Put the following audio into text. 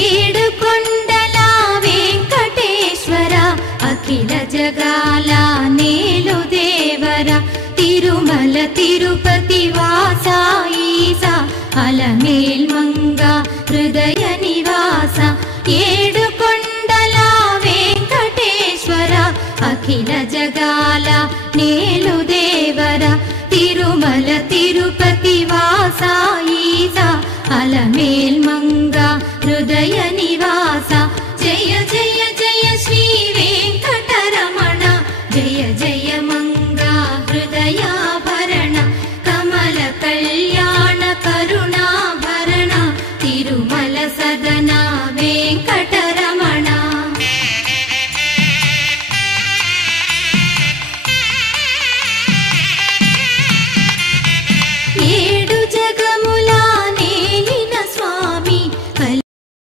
ఏడుకొండల వెంకటేశ్వర అఖిల జగాల నేలు దేవర తిరుమల తిరుపతి వాస ఈస అలమేల్ మంగ హృదయ నివాస ఏడుకొండల వెంకటేశ్వర అఖిల జగాల నేలు దేవర తిరుమల తిరుపతి వాస ఈస అలమేల్ మంగ